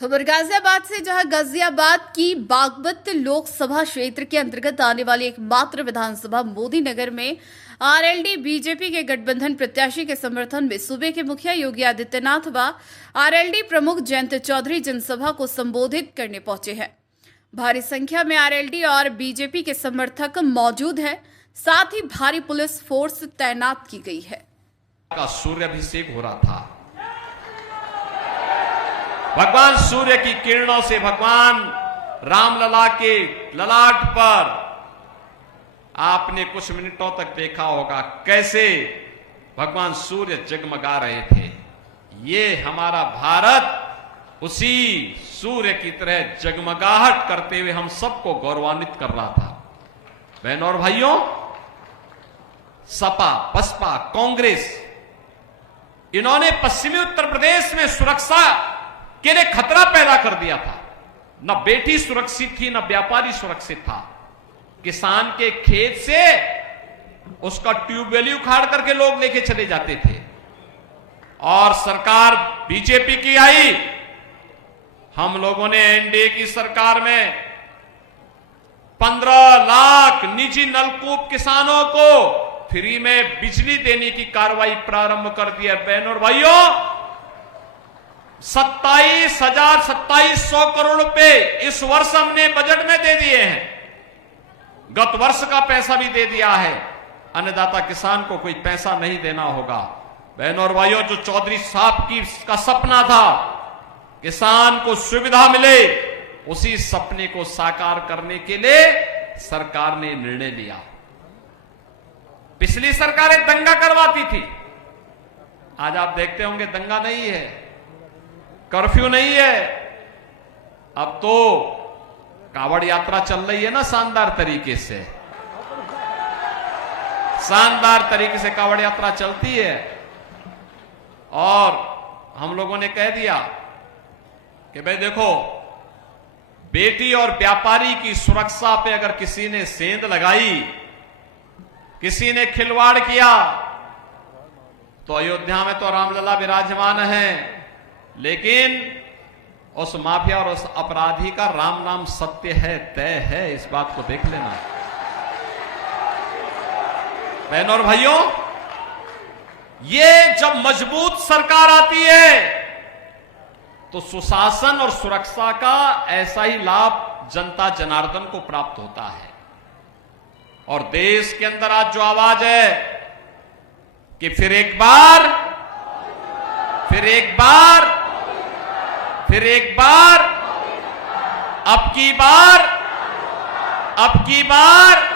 खबर गाजियाबाद से, जहां गाजियाबाद की बागपत लोकसभा क्षेत्र के अंतर्गत आने वाली एकमात्र विधानसभा मोदी नगर में आरएलडी बीजेपी के गठबंधन प्रत्याशी के समर्थन में सूबे के मुखिया योगी आदित्यनाथ व आरएलडी प्रमुख जयंत चौधरी जनसभा को संबोधित करने पहुंचे हैं। भारी संख्या में आरएलडी और बीजेपी के समर्थक मौजूद हैं, साथ ही भारी पुलिस फोर्स तैनात की गई है। का सूर्याभिषेक हो रहा था। भगवान सूर्य की किरणों से भगवान रामलला के ललाट पर आपने कुछ मिनटों तक देखा होगा कैसे भगवान सूर्य जगमगा रहे थे। ये हमारा भारत उसी सूर्य की तरह जगमगाहट करते हुए हम सबको गौरवान्वित कर रहा था। बहनों और भाइयों, सपा, बसपा, कांग्रेस, इन्होंने पश्चिमी उत्तर प्रदेश में सुरक्षा के लिए खतरा पैदा कर दिया था। न बेटी सुरक्षित थी, न व्यापारी सुरक्षित था। किसान के खेत से उसका ट्यूबवेल उखाड़ करके लोग लेके चले जाते थे। और सरकार बीजेपी की आई, हम लोगों ने एनडीए की सरकार में 15 लाख निजी नलकूप किसानों को फ्री में बिजली देने की कार्रवाई प्रारंभ कर दी है। बहनों और भाइयों, 27,000 करोड़ रुपए इस वर्ष हमने बजट में दे दिए हैं। गत वर्ष का पैसा भी दे दिया है। अन्नदाता किसान को कोई पैसा नहीं देना होगा। बहनों और भाइयों, जो चौधरी साहब का सपना था किसान को सुविधा मिले, उसी सपने को साकार करने के लिए सरकार ने निर्णय लिया। पिछली सरकारें दंगा करवाती थी, आज आप देखते होंगे दंगा नहीं है, कर्फ्यू नहीं है। अब तो कावड़ यात्रा चल रही है ना, शानदार तरीके से, शानदार तरीके से कावड़ यात्रा चलती है। और हम लोगों ने कह दिया कि भाई देखो, बेटी और व्यापारी की सुरक्षा पे अगर किसी ने सेंध लगाई, किसी ने खिलवाड़ किया, तो अयोध्या में तो रामलला विराजमान है, लेकिन उस माफिया और उस अपराधी का राम नाम सत्य है, तय है। इस बात को देख लेना। बहनों और भाइयों, ये जब मजबूत सरकार आती है तो सुशासन और सुरक्षा का ऐसा ही लाभ जनता जनार्दन को प्राप्त होता है। और देश के अंदर आज जो आवाज है कि फिर एक बार, फिर एक बार, फिर एक बार, अब की बार, अब की बार